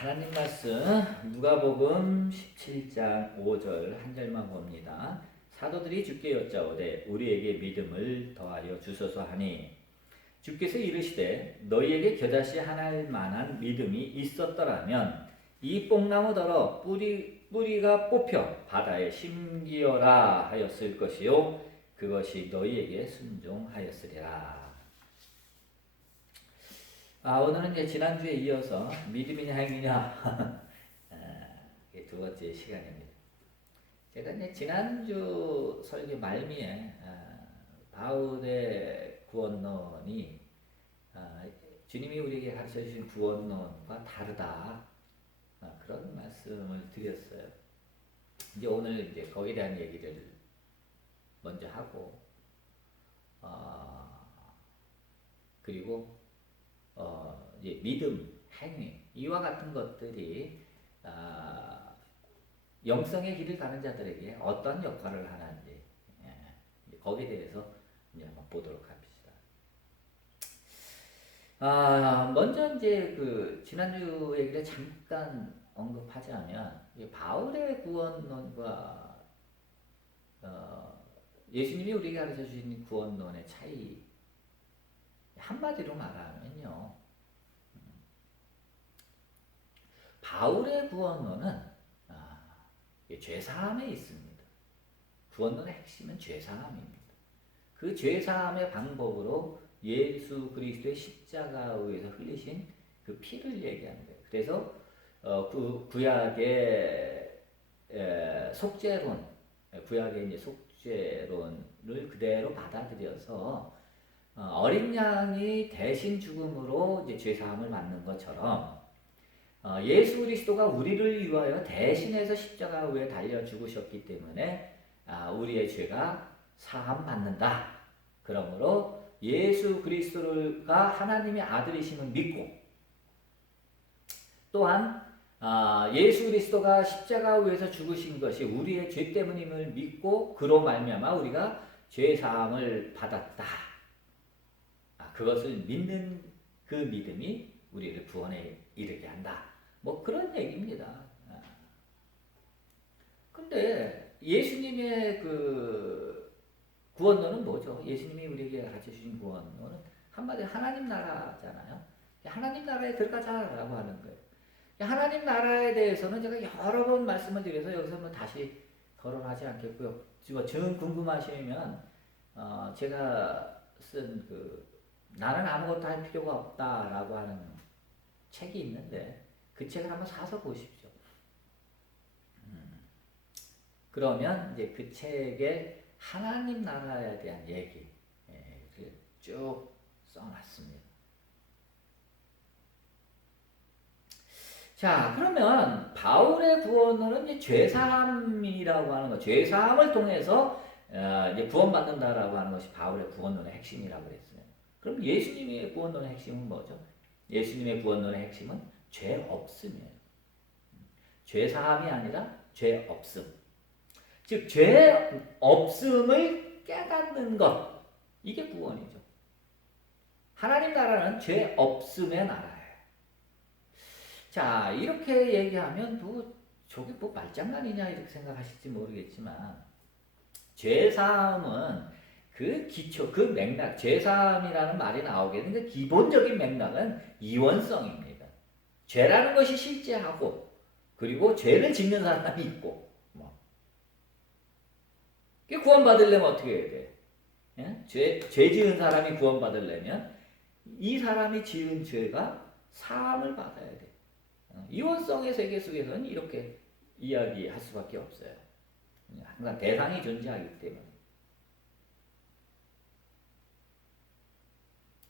하나님 말씀 누가복음 17장 5절 한 절만 봅니다. 사도들이 주께 여짜오되 우리에게 믿음을 더하여 주소서 하니 주께서 이르시되 너희에게 겨자씨 하나일 만한 믿음이 있었더라면 이 뽕나무더러 뿌리가 뽑혀 바다에 심기어라 하였을 것이요 그것이 너희에게 순종하였으리라. 오늘은 이제 지난주에 이어서 믿음이냐 행위냐 이게 두 번째 시간입니다. 제가 이제 지난주 설교 말미에 바울의 구원론이 주님이 우리에게 가르쳐 주신 구원론과 다르다 그런 말씀을 드렸어요. 이제 오늘 이제 거기에 대한 얘기를 먼저 하고 그리고 이제 믿음, 행위 이와 같은 것들이 영성의 길을 가는 자들에게 어떤 역할을 하는지 거기에 대해서 이제 한번 보도록 합시다. 먼저 이제 그 지난주 얘기를 잠깐 언급하자면 바울의 구원론과 예수님이 우리에게 가르쳐 주신 구원론의 차이 한마디로 말하면요. 바울의 구원론은 죄사함에 있습니다. 구원론의 핵심은 죄사함입니다. 그 죄사함의 방법으로 예수 그리스도의 십자가에서 흘리신 그 피를 얘기합니다. 그래서 그 구약의 속죄론, 구약의 이제 속죄론을 그대로 받아들여서 어린 양이 대신 죽음으로 이제 죄사함을 받는 것처럼 예수 그리스도가 우리를 위하여 대신해서 십자가 위에 달려 죽으셨기 때문에 우리의 죄가 사함 받는다. 그러므로 예수 그리스도가 하나님의 아들이심을 믿고 또한 예수 그리스도가 십자가 위에서 죽으신 것이 우리의 죄 때문임을 믿고 그로 말미암아 우리가 죄 사함을 받았다. 그것을 믿는 그 믿음이 우리를 구원에 이르게 한다. 뭐 그런 얘기입니다. 근데 예수님의 그 구원론은 뭐죠? 예수님이 우리에게 가르쳐 주신 구원론은 한마디로 하나님 나라잖아요. 하나님 나라에 들어가자라고 하는 거예요. 하나님 나라에 대해서는 제가 여러 번 말씀을 드려서 여기서 뭐 다시 거론하지 않겠고요. 지금 궁금하시면 제가 쓴 그 나는 아무것도 할 필요가 없다라고 하는 책이 있는데 그 책을 한번 사서 보십시오. 그러면 이제 그 책에 하나님 나라에 대한 얘기를 쭉 써놨습니다. 자, 그러면 바울의 구원은 이제 죄사함이라고 하는 것, 죄사함을 통해서 이제 구원받는다라고 하는 것이 바울의 구원론의 핵심이라고 그랬어요. 그럼 예수님의 구원론의 핵심은 뭐죠? 예수님의 구원론의 핵심은 죄 없음이에요. 죄 사함이 아니라 죄 없음. 즉, 죄 없음을 깨닫는 것. 이게 구원이죠. 하나님 나라는 죄 없음의 나라예요. 자, 이렇게 얘기하면 저게 뭐 말장난이냐 이렇게 생각하실지 모르겠지만 죄 사함은 그 기초, 그 맥락, 죄사함이라는 말이 나오게 되는 기본적인 맥락은 이원성입니다. 죄라는 것이 실제하고, 그리고 죄를 짓는 사람이 있고, 구원받으려면 어떻게 해야 돼? 죄 지은 사람이 구원받으려면 이 사람이 지은 죄가 사함을 받아야 돼. 이원성의 세계 속에서는 이렇게 이야기할 수밖에 없어요. 항상 대상이 존재하기 때문에.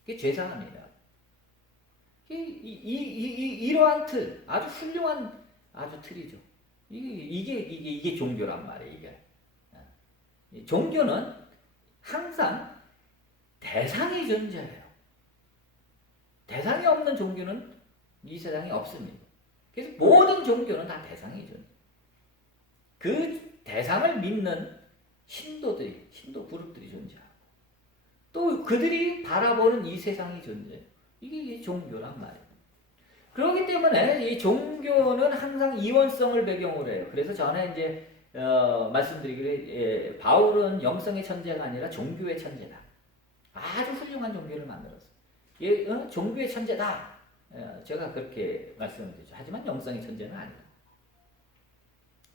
그게 죄사함이다. 이러한 틀, 아주 훌륭한 아주 틀이죠. 이게 종교란 말이에요. 이게 종교는 항상 대상이 존재해요. 대상이 없는 종교는 이 세상에 없습니다. 그래서 모든 종교는 다 대상이 존재. 그 대상을 믿는 신도 그룹들이 존재하고. 또 그들이 바라보는 이 세상이 존재. 이게 종교란 말이에요. 그렇기 때문에 이 종교는 항상 이원성을 배경으로 해요. 그래서 전에 이제 말씀드리기를 바울은 영성의 천재가 아니라 종교의 천재다. 아주 훌륭한 종교를 만들었어요. 종교의 천재다. 제가 그렇게 말씀을 드리죠. 하지만 영성의 천재는 아니다.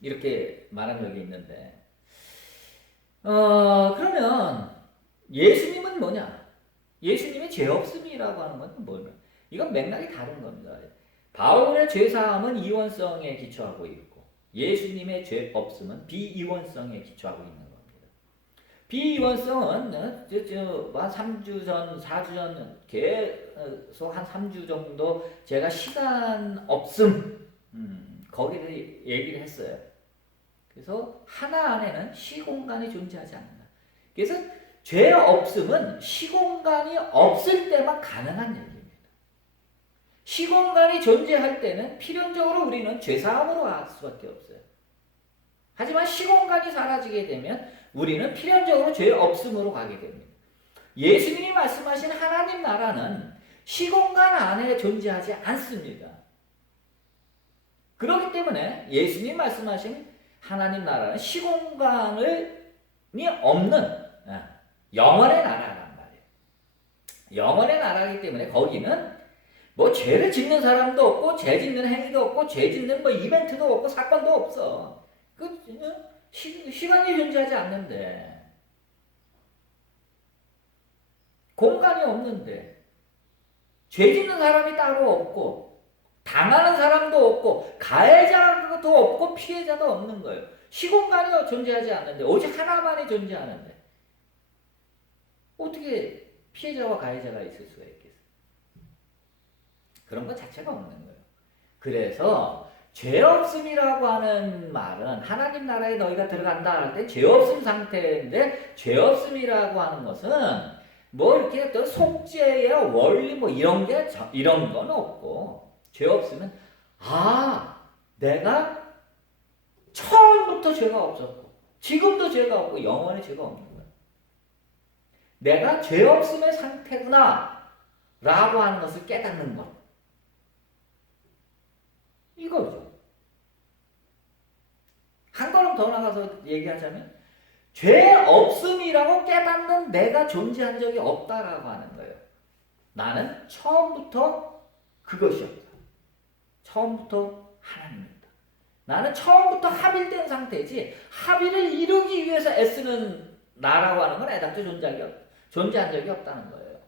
이렇게 말한 적이 있는데 그러면 예수님은 뭐냐? 예수님의 죄 없음이라고 하는 건 뭐냐? 이건 맥락이 다른 겁니다. 바울의 죄사함은 이원성에 기초하고 있고 예수님의 죄 없음은 비이원성에 기초하고 있는 겁니다. 비이원성은 한 3주 전, 4주 전 계속 한 3주 정도 제가 시간 없음 거기를 얘기를 했어요. 그래서 하나 안에는 시공간이 존재하지 않는다. 그래서 죄 없음은 시공간이 없을 때만 가능한 얘기입니다. 시공간이 존재할 때는 필연적으로 우리는 죄사함으로 갈 수밖에 없어요. 하지만 시공간이 사라지게 되면 우리는 필연적으로 죄 없음으로 가게 됩니다. 예수님이 말씀하신 하나님 나라는 시공간 안에 존재하지 않습니다. 그렇기 때문에 예수님 말씀하신 하나님 나라는 시공간이 없는 영원의 나라란 말이에요. 영원의 나라이기 때문에 거기는 뭐 죄를 짓는 사람도 없고 죄 짓는 행위도 없고 죄 짓는 뭐 이벤트도 없고 사건도 없어. 시간이 존재하지 않는데 공간이 없는데 죄 짓는 사람이 따로 없고 당하는 사람도 없고 가해자도 없고 피해자도 없는 거예요. 시공간이 존재하지 않는데 오직 하나만이 존재하는데 어떻게 피해자와 가해자가 있을 수가 있겠어요? 그런 것 자체가 없는 거예요. 그래서 죄 없음이라고 하는 말은 하나님 나라에 너희가 들어간다 할 때 죄 없음 상태인데 죄 없음이라고 하는 것은 뭐 이렇게 또 속죄의 원리 뭐 이런 건 없고 죄 없으면 내가 처음부터 죄가 없었고 지금도 죄가 없고 영원히 죄가 없는 거예요. 내가 죄 없음의 상태구나 라고 하는 것을 깨닫는 것. 이거죠. 한 걸음 더 나가서 얘기하자면 죄 없음이라고 깨닫는 내가 존재한 적이 없다라고 하는 거예요. 나는 처음부터 그것이었다. 처음부터 하나님이었다. 나는 처음부터 합일된 상태지 합일을 이루기 위해서 애쓰는 나라고 하는 건 애당초 존재한 적이 없다는 거예요.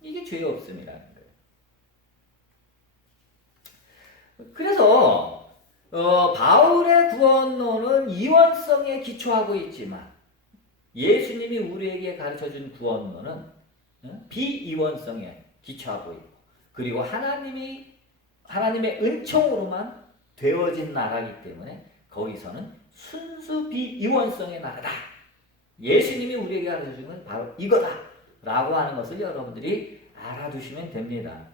이게 죄 없음이라는 거예요. 그래서 바울의 구원론은 이원성에 기초하고 있지만 예수님이 우리에게 가르쳐준 구원론은 비이원성에 기초하고 있고 그리고 하나님의 은총으로만 되어진 나라이기 때문에 거기서는 순수 비이원성의 나라다. 예수님이 우리에게 가르쳐준 건 바로 이거다 라고 하는 것을 여러분들이 알아두시면 됩니다.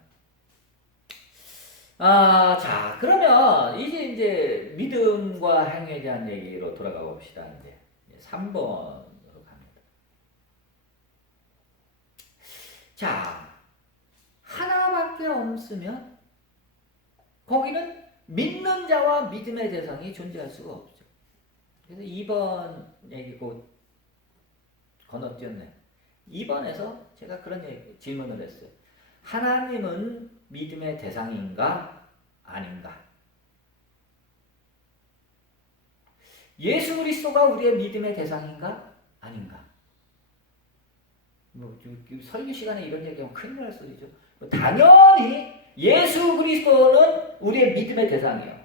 자, 그러면 이제 믿음과 행위에 대한 얘기로 돌아가 봅시다. 이제 3번으로 갑니다. 자, 하나밖에 없으면 거기는 믿는 자와 믿음의 대상이 존재할 수가 없죠. 그래서 2번 얘기 곧 건너뛰었네. 2번에서 제가 그런 질문을 했어요. 하나님은 믿음의 대상인가 아닌가? 예수 그리스도가 우리의 믿음의 대상인가 아닌가? 설교 시간에 이런 얘기하면 큰일 날 소리죠. 당연히 예수 그리스도는 우리의 믿음의 대상이에요.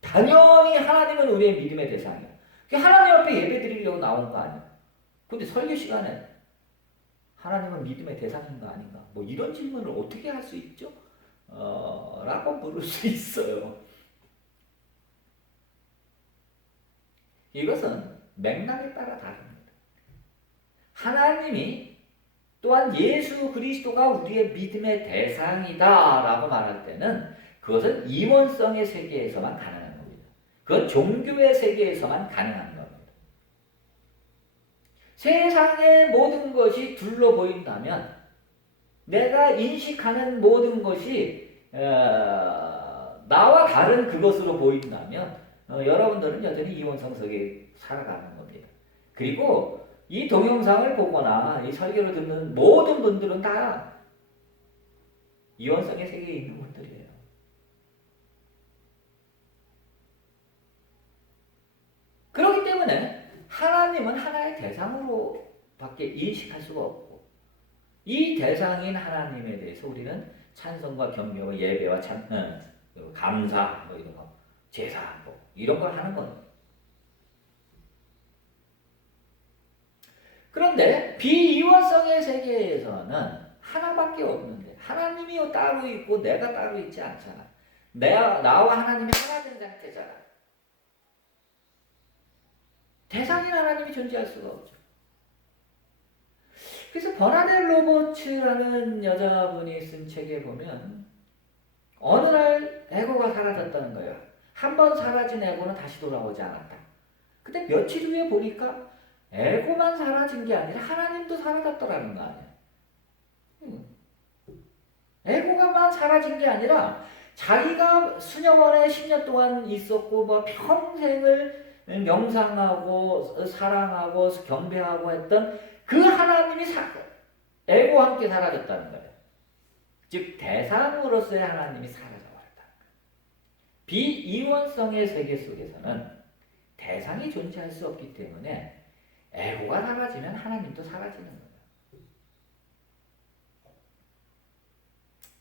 당연히 하나님은 우리의 믿음의 대상이에요. 하나님 앞에 예배 드리려고 나온 거 아니에요. 근데 설교 시간에 하나님은 믿음의 대상인가 아닌가? 뭐 이런 질문을 어떻게 할 수 있죠? 라고 물을 수 있어요. 이것은 맥락에 따라 다릅니다. 하나님이 또한 예수 그리스도가 우리의 믿음의 대상이다 라고 말할 때는 그것은 이원성의 세계에서만 가능한 겁니다. 그건 종교의 세계에서만 가능한 겁니다. 세상의 모든 것이 둘러 보인다면 내가 인식하는 모든 것이 다른 그것으로 보인다면 여러분들은 여전히 이원성 속에 살아가는 겁니다. 그리고 이 동영상을 보거나 이 설교를 듣는 모든 분들은 다 이원성의 세계에 있는 분들이에요. 그렇기 때문에 하나님은 하나의 대상으로 밖에 인식할 수가 없고, 이 대상인 하나님에 대해서 우리는 찬송과 경배와 예배와 감사 뭐 이런 거, 제사 뭐 이런 걸 하는 거예요. 그런데 비이원성의 세계에서는 하나밖에 없는데 하나님이 따로 있고 내가 따로 있지 않잖아. 나와 하나님이 하나 된 상태잖아. 대상인 하나님이 존재할 수가 없죠. 그래서 버나델 로버츠라는 여자분이 쓴 책에 보면 어느 날 에고가 사라졌다는 거예요. 한 번 사라진 에고는 다시 돌아오지 않았다. 근데 며칠 후에 보니까 에고만 사라진 게 아니라 하나님도 사라졌더라는 거 아니야. 에고가만 사라진 게 아니라 자기가 수년원에 10년 동안 있었고 뭐 평생을 명상하고 사랑하고 경배하고 했던 그 하나님이 에고와 함께 사라졌다는 거예요. 즉 대상으로서의 하나님이 사라져버렸다. 비이원성의 세계 속에서는 대상이 존재할 수 없기 때문에 에고가 사라지면 하나님도 사라지는 거예요.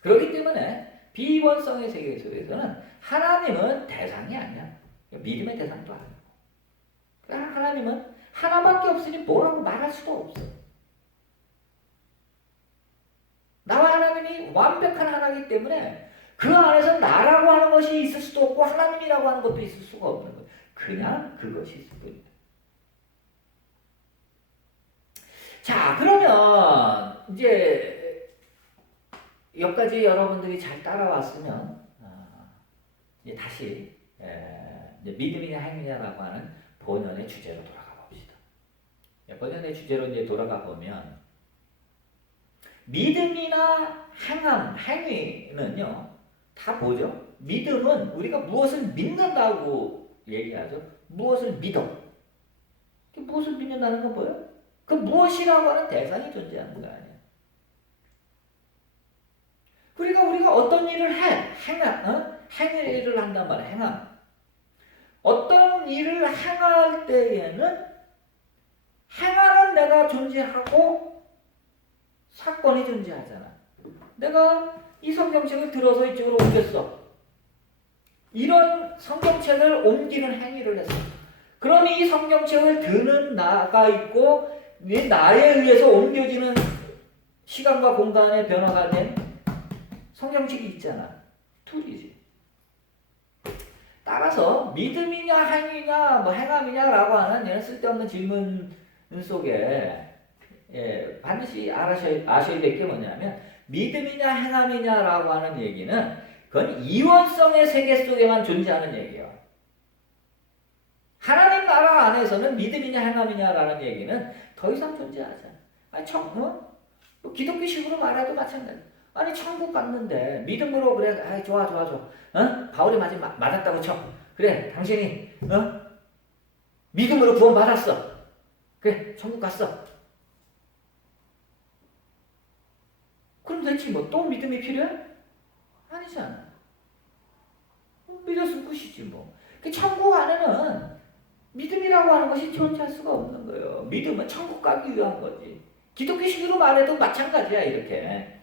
그렇기 때문에 비이원성의 세계 속에서는 하나님은 대상이 아니야. 믿음의 대상도 아니고. 하나님은 하나밖에 없으니 뭐라고 말할 수도 없어. 나와 하나님이 완벽한 하나이기 때문에 그 안에서 나라고 하는 것이 있을 수도 없고 하나님이라고 하는 것도 있을 수가 없는 거예요. 그냥 그것이 있을 뿐이다. 자, 그러면 이제 여기까지 여러분들이 잘 따라왔으면 이제 다시 이제 믿음이냐 행위냐라고 하는 본연의 주제로 돌아가 봅시다. 본연의 주제로 이제 돌아가 보면 믿음이나 행위는요 다 뭐죠? 믿음은 우리가 무엇을 믿는다고 얘기하죠. 무엇을 믿어. 무엇을 믿는다는 건 뭐예요? 그 무엇이라고 하는 대상이 존재하는 거 아니에요. 우리가 어떤 일을 행위를 한단 말이에요. 행함. 어떤 일을 행할 때에는 행하는 내가 존재하고 사건이 존재하잖아. 내가 이 성경책을 들어서 이쪽으로 옮겼어. 이런 성경책을 옮기는 행위를 했어. 그러니 이 성경책을 드는 나가 있고 나에 의해서 옮겨지는 시간과 공간의 변화가 된 성경책이 있잖아. 둘이지. 따라서 믿음이냐 행위냐 뭐 행함이냐라고 하는 이런 쓸데없는 질문 속에 반드시 아셔야 될 게 뭐냐면 믿음이냐 행함이냐라고 하는 얘기는 그건 이원성의 세계 속에만 존재하는 얘기예요. 하나님 나라 안에서는 믿음이냐 행함이냐라는 얘기는 더 이상 존재하지 않아. 뭐 기독교식으로 말해도 마찬가지. 아니 천국 갔는데 믿음으로 그래, 아이 좋아. 바울이 맞았다고 쳐. 그래, 당신이 믿음으로 구원 받았어. 그래, 천국 갔어. 그럼 됐지 뭐. 또 믿음이 필요해? 아니잖아. 믿었으면 끝이지 뭐. 그 천국 안에는 믿음이라고 하는 것이 존재할 수가 없는 거예요. 믿음은 천국 가기 위한 거지. 기독교식으로 말해도 마찬가지야 이렇게.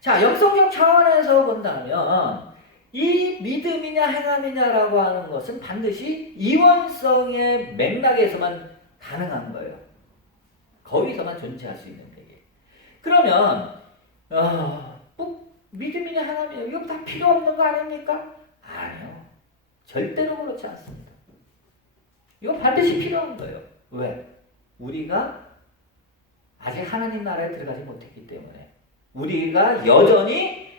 자, 영성적 차원에서 본다면 이 믿음이냐 행함이냐라고 하는 것은 반드시 이원성의 맥락에서만 가능한 거예요. 거기서만 존재할 수 있는 얘기. 그러면 뭐 믿음이냐 행함이냐 이거 다 필요 없는 거 아닙니까? 아니요. 절대로 그렇지 않습니다. 이거 반드시 필요한 거예요. 왜? 우리가 아직 하나님 나라에 들어가지 못했기 때문에 우리가 여전히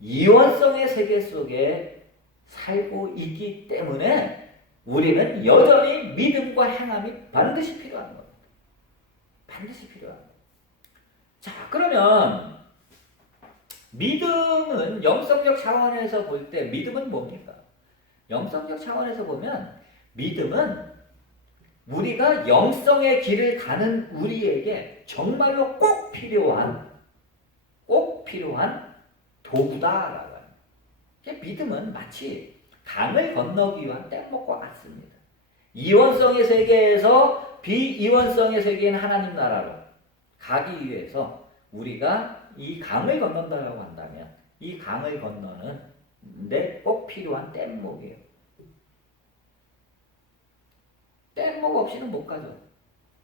이원성의 세계 속에 살고 있기 때문에 우리는 여전히 믿음과 행함이 반드시 필요한 겁니다. 반드시 필요한 겁니다. 자, 그러면 믿음은 영성적 차원에서 볼 때 믿음은 뭡니까? 영성적 차원에서 보면 믿음은 우리가 영성의 길을 가는 우리에게 정말로 꼭 필요한 도구다라고 합니다. 믿음은 마치 강을 건너기 위한 뗏목과 같습니다. 이원성의 세계에서 비이원성의 세계인 하나님 나라로 가기 위해서 우리가 이 강을 건넌다라고 한다면 이 강을 건너는데 꼭 필요한 뗏목이에요. 뗏목 없이는 못 가죠.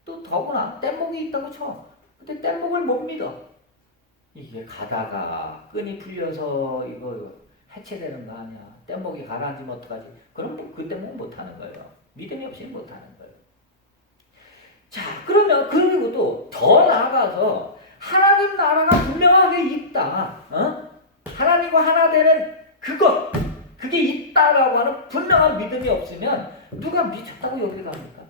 또 더구나 뗏목이 있다고 쳐. 근데 뗏목을 못 믿어. 이게 가다가 끈이 풀려서 이거 해체되는 거 아니야. 뗏목이 가라앉으면 어떡하지? 그럼 그 뗏목은 못하는 거예요. 믿음이 없이는 못하는 거예요. 자, 그러면 그리고 또 더 나아가서 하나님 나라가 분명하게 있다. 하나님과 하나 되는 그게 있다라고 하는 분명한 믿음이 없으면 누가 미쳤다고 여기를 갑니까?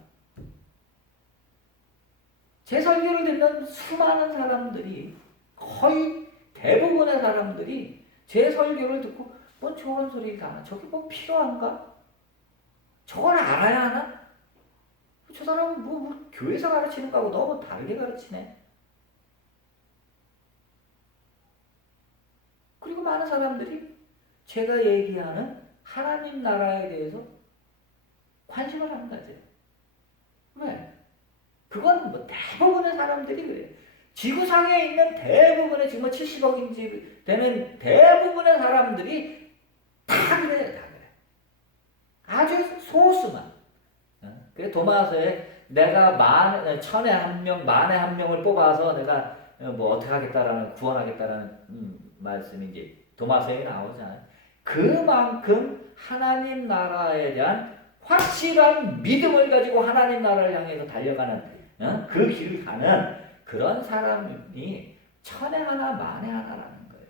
제 설교를 듣는 수많은 사람들이 거의 대부분의 사람들이 제 설교를 듣고 뭔 좋은 소리가 하나 저게 뭐 필요한가? 저걸 알아야 하나? 저 사람은 뭐 교회에서 가르치는 거하고 너무 다르게 가르치네. 그리고 많은 사람들이 제가 얘기하는 하나님 나라에 대해서 관심을 안 가져요. 왜? 그건 뭐 대부분의 사람들이 그래요. 지구상에 있는 대부분의 지금 70억인지 되는 대부분의 사람들이 다 그래요. 다 그래. 아주 소수만. 그 도마서에 내가 천에 한 명, 만에 한 명을 뽑아서 내가 뭐 어떻게 하겠다라는 구원하겠다라는 말씀이 이제 도마서에 나오잖아요. 그만큼 하나님 나라에 대한 확실한 믿음을 가지고 하나님 나라를 향해서 달려가는 그 길을 가는 그런 사람이 천에 하나 만에 하나라는 거예요.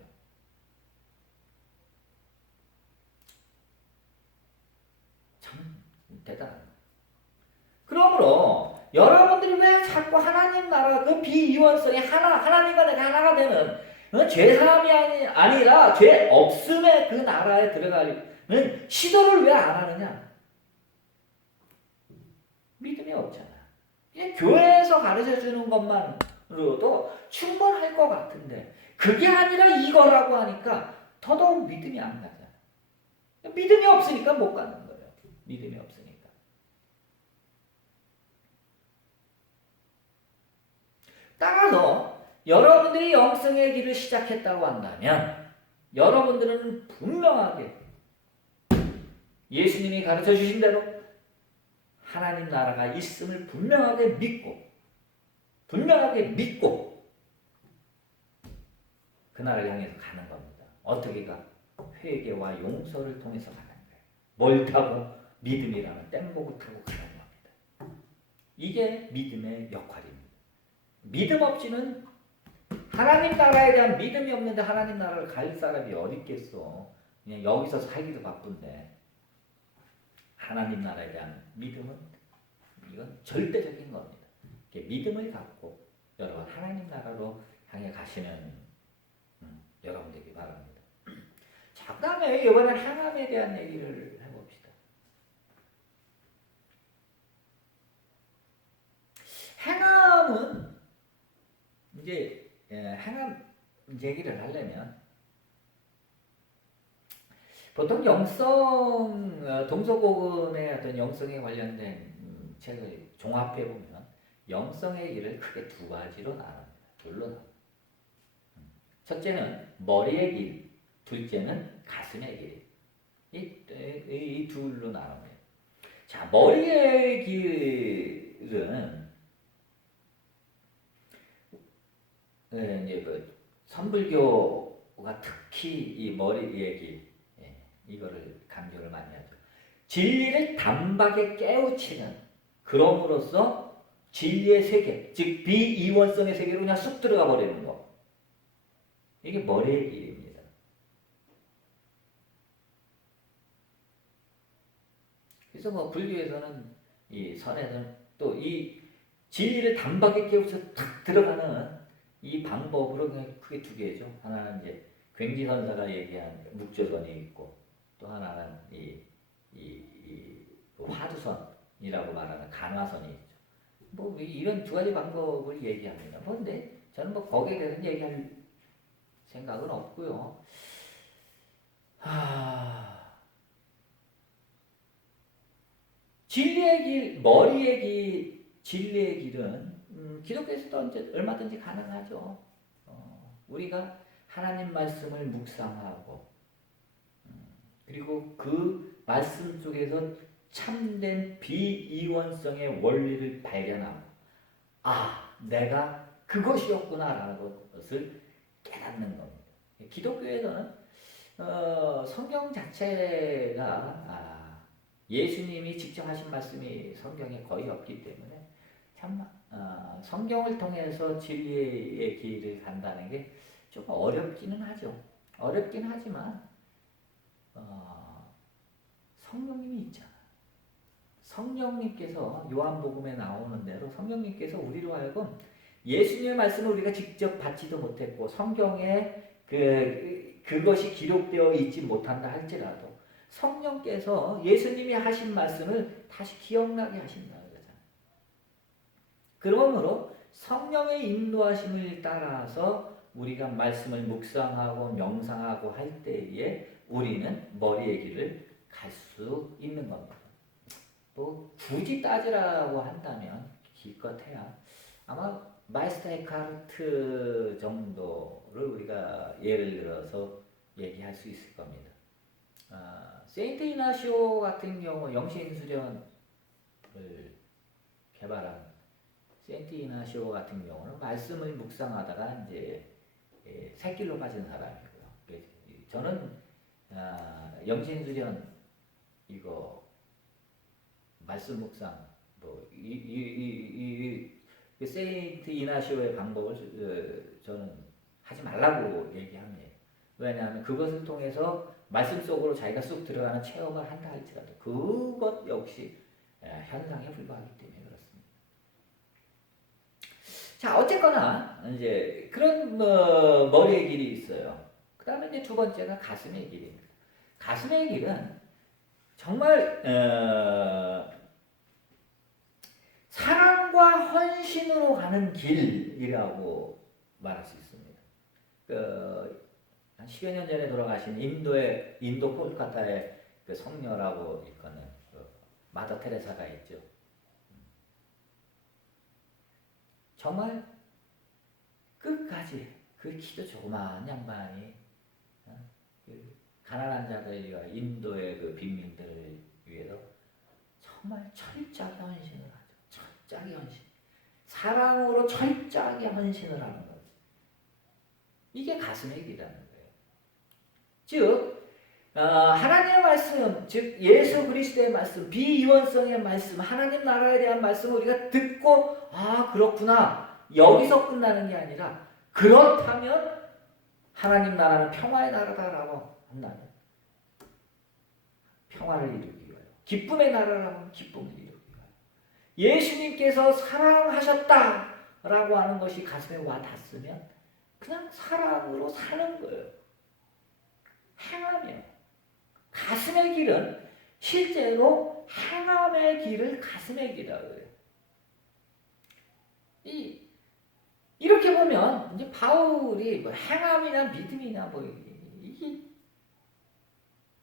참 대단한 거예요. 그러므로 여러분들이 왜 자꾸 하나님 나라 그 비이원성이 하나님과 내가 하나가 되는 죄사함이 아니라 죄 없음의 그 나라에 들어가는 시도를 왜 안 하느냐? 믿음이 없잖아. 그냥 교회에서 가르쳐주는 것만으로도 충분할 것 같은데 그게 아니라 이거라고 하니까 더더욱 믿음이 안 가잖아. 믿음이 없으니까 못 가는 거예요. 믿음이 없으니까. 따라서 여러분들이 영성의 길을 시작했다고 한다면 여러분들은 분명하게 예수님이 가르쳐 주신 대로 하나님 나라가 있음을 분명하게 믿고 그 나라를 향해서 가는 겁니다. 어떻게 가? 회개와 용서를 통해서 가는 거예요. 뭘 타고? 믿음이라는 뗏목을 타고 가는 겁니다. 이게 믿음의 역할입니다. 믿음 없이는 하나님 나라에 대한 믿음이 없는데 하나님 나라를 갈 사람이 어디 있겠어. 그냥 여기서 살기도 바쁜데 하나님 나라에 대한 믿음은 이건 절대적인 겁니다. 믿음을 갖고 여러분 하나님 나라로 향해 가시는 여러분 되기 바랍니다. 자, 그 다음에 이번엔 행함에 대한 얘기를 해봅시다. 행함은 이제 행함 얘기를 하려면 보통 영성 동서고금의 어떤 영성에 관련된 책을 종합해 보면 영성의 길을 크게 두 가지로 나눕니다. 둘로 나눕니다. 첫째는 머리의 길, 둘째는 가슴의 길. 이 둘로 나눕니다. 자, 머리의 길은 이제 그 선불교가 특히 이 머리의 길 이거를 강조를 많이 하죠. 진리를 단박에 깨우치는 그럼으로써 진리의 세계, 즉 비이원성의 세계로 그냥 쑥 들어가 버리는 거. 이게 머리의 길입니다. 그래서 뭐 불교에서는 이 선에서는 또 이 진리를 단박에 깨우쳐 탁 들어가는 이 방법으로 그냥 크게 두 개죠. 하나는 이제 굉지선사가 얘기한 묵조선이 있고 또 하나는 그 화두선이라고 말하는 간화선이 있죠. 뭐 이런 두 가지 방법을 얘기합니다. 뭐 근데 저는 뭐 거기에 대해서 얘기할 생각은 없고요. 진리의 길, 머리의 길, 진리의 길은 기독교에서도 얼마든지 가능하죠. 우리가 하나님 말씀을 묵상하고 그리고 그 말씀 속에서 참된 비이원성의 원리를 발견하고 내가 그것이었구나라는 것을 깨닫는 겁니다. 기독교에서는 성경 자체가 예수님이 직접 하신 말씀이 성경에 거의 없기 때문에 참 성경을 통해서 진리의 길을 간다는 게 좀 어렵기는 하죠. 어렵긴 하지만 성령님이 있잖아. 성령님께서 요한복음에 나오는 대로 성령님께서 우리로 하여금 예수님의 말씀을 우리가 직접 받지도 못했고 성경에 그것이 기록되어 있지 못한다 할지라도 성령께서 예수님이 하신 말씀을 다시 기억나게 하신다는 거잖아요. 그러므로 성령의 인도하심을 따라서 우리가 말씀을 묵상하고 명상하고 할 때에 우리는 머리의 길을 갈 수 있는 겁니다. 뭐 굳이 따지라고 한다면 기껏해야 아마 마이스터 에카르트 정도를 우리가 예를 들어서 얘기할 수 있을 겁니다. 세인트 이나시오 같은 경우 영신수련을 개발한 세인트 이나시오 같은 경우는 말씀을 묵상하다가 이제 새길로 빠진 사람이고요. 저는 영신수련 이거 말씀 묵상 세인트 이나시오의 방법을 저는 하지 말라고 얘기합니다. 왜냐하면 그것을 통해서 말씀 속으로 자기가 쑥 들어가는 체험을 한다 할지라도 그것 역시 현상에 불과하기 때문에 그렇습니다. 자, 어쨌거나 이제 그런 머리의 길이 있어요. 그 다음에 이제 두 번째가 가슴의 길입니다. 가슴의 길은 정말 사랑과 헌신으로 가는 길이라고 말할 수 있습니다. 한 10여 년 전에 돌아가신 인도 콜카타의 그 성녀라고 일컫는 마더 테레사가 있죠. 정말 끝까지 그 키도 조그마한 양반이 가난한 자들과 인도의 그 빈민들을 위해서 정말 철저하게 헌신을 하죠. 철저하게 헌신. 사랑으로 철저하게 헌신을 하는 거죠. 이게 가슴의 길이라는 거예요. 즉 하나님의 말씀, 즉 예수 그리스도의 말씀, 비이원성의 말씀, 하나님 나라에 대한 말씀을 우리가 듣고 그렇구나 여기서 끝나는 게 아니라 그렇다면 하나님 나라는 평화의 나라다라고 한다면 평화를 이루기 위하여, 기쁨의 나라라고 기쁨을 이루기 위하여, 예수님께서 사랑하셨다라고 하는 것이 가슴에 와 닿으면 그냥 사랑으로 사는 거예요. 행하며 가슴의 길은 실제로 행함의 길을 가슴의 길이라고 해요. 이렇게 보면 이제 바울이 뭐 행함이나 믿음이나 이게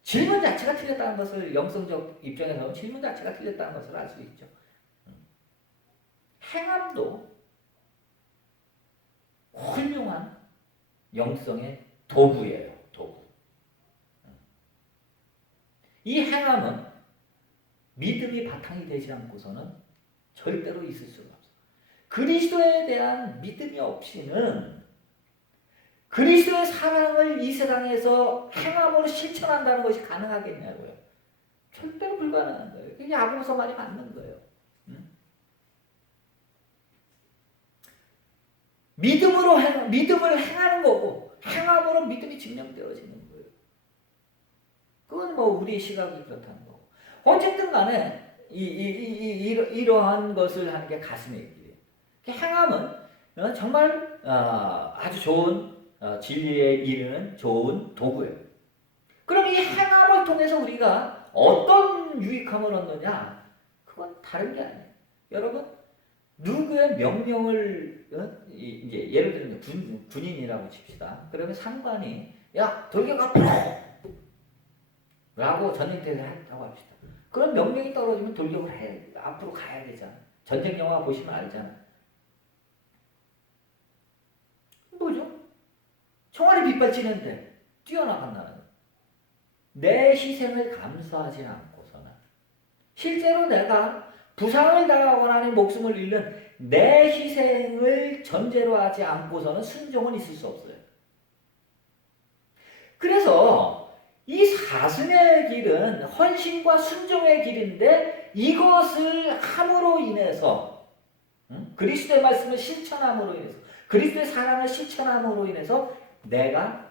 질문 자체가 틀렸다는 것을 영성적 입장에서 질문 자체가 틀렸다는 것을 알 수 있죠. 행함도 훌륭한 영성의 도구예요. 도구. 이 행함은 믿음이 바탕이 되지 않고서는 절대로 있을 수가 없어요. 그리스도에 대한 믿음이 없이는 그리스도의 사랑을 이 세상에서 행함으로 실천한다는 것이 가능하겠냐고요. 절대로 불가능한 거예요. 그게 야고보서 말이 맞는 거예요. 믿음을 행하는 거고 행함으로 믿음이 증명되어지는 거예요. 그건 뭐 우리의 시각이 그렇다는 거고. 어쨌든 간에 이러한 것을 하는 게 가슴의 길이에요. 행함은 정말 아주 좋은 진리에 이르는 좋은 도구예요. 그럼 이 행함을 통해서 우리가 어떤 유익함을 얻느냐? 그건 다른 게 아니에요. 여러분, 누구의 명령을 이제 예를 들면 군인이라고 칩시다. 그러면 상관이 야 돌격 앞으로 라고 전쟁터에서 했다고 합시다. 그런 명령이 떨어지면 돌격을 앞으로 가야 되잖아. 전쟁 영화 보시면 알잖아. 뭐죠? 총알이 빗발치는데 뛰어나간다는 내 희생을 감수하지 않고서는 실제로 내가 부상을 당하거나 하는 목숨을 잃는 내 희생을 전제로 하지 않고서는 순종은 있을 수 없어요. 그래서 이 사슴의 길은 헌신과 순종의 길인데 이것을 함으로 인해서 그리스도의 말씀을 실천함으로 인해서 그리스도의 사랑을 실천함으로 인해서 내가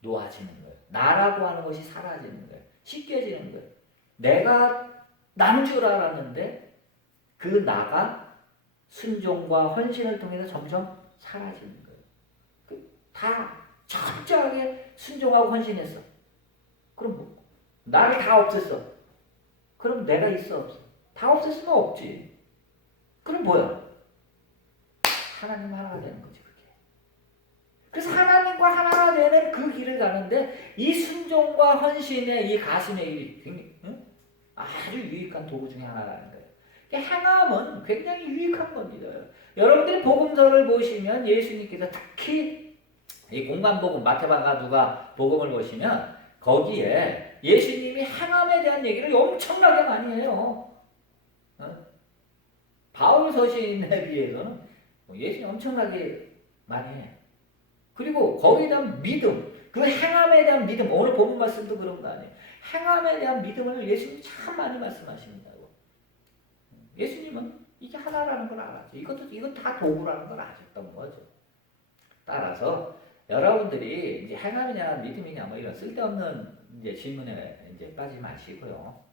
놓아지는 거예요. 나라고 하는 것이 사라지는 거예요. 씻겨지는 거예요. 내가 난 줄 알았는데 그 나가 순종과 헌신을 통해서 점점 사라지는 거예요. 다 철저하게 순종하고 헌신했어. 그럼 뭐? 나를 다 없앴어. 그럼 내가 있어 없어? 다 없앴으면 없지. 그럼 뭐야? 하나님 하나가 되는 거지 그게. 그래서 하나님과 하나가 되는 그 길을 가는데 이 순종과 헌신의 이 가슴의 일이 아주 유익한 도구 중에 하나라는 거예요. 행함은 굉장히 유익한 겁니다. 여러분들이 복음서를 보시면 예수님께서 특히 이 공간복음 마태복음과 누가 복음을 보시면 거기에 예수님이 행함에 대한 얘기를 엄청나게 많이 해요. 바울 서신에 비해서는 예수님 엄청나게 많이 해요. 그리고 거기에 대한 믿음, 그 행함에 대한 믿음, 오늘 본문 말씀도 그런 거 아니에요. 행함에 대한 믿음을 예수님이 참 많이 말씀하신다고. 예수님은 이게 하나라는 걸 알았죠. 이건 다 도구라는 걸 아셨던 거죠. 따라서 여러분들이 이제 행함이냐 믿음이냐 뭐 이런 쓸데없는 이제 질문에 이제 빠지지 마시고요.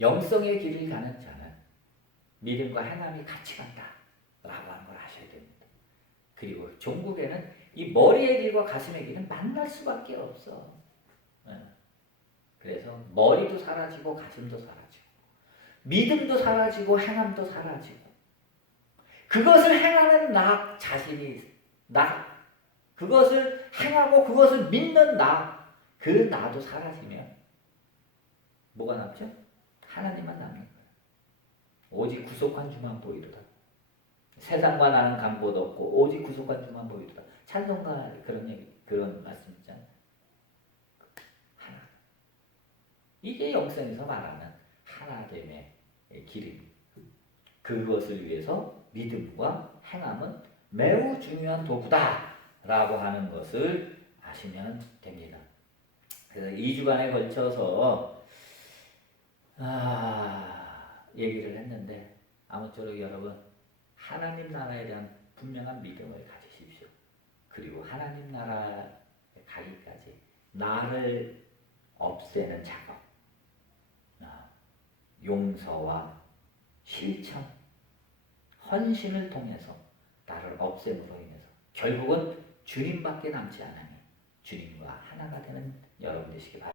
영성의 길을 가는 자는 믿음과 행함이 같이 간다라고 하는 걸 아셔야 됩니다. 그리고 종국에는 이 머리의 길과 가슴의 길은 만날 수밖에 없어. 그래서 머리도 사라지고 가슴도 사라지고 믿음도 사라지고 행함도 사라지고 그것을 행하는 나 자신이 그것을 행하고 그것을 믿는 그 나도 사라지면 뭐가 남죠? 하나님만 남는 거예요. 오직 구속한 주만 보이도다. 세상과 나는 간보도 없고 오직 구속한 주만 보이도다. 찬송가 그런 말씀 있잖아요. 하나. 이게 영성에서 말하는 하나됨의 길입니다. 그것을 위해서 믿음과 행함은 매우 중요한 도구다라고 하는 것을 아시면 됩니다. 그래서 2주간에 걸쳐서 얘기를 했는데 아무쪼록 여러분 하나님 나라에 대한 분명한 믿음을 가지십시오. 그리고 하나님 나라에 가기까지 나를 없애는 작업, 용서와 실천, 헌신을 통해서 나를 없앰으로 인해서 결국은 주님밖에 남지 않으니 주님과 하나가 되는 여러분 되시기 바랍니다.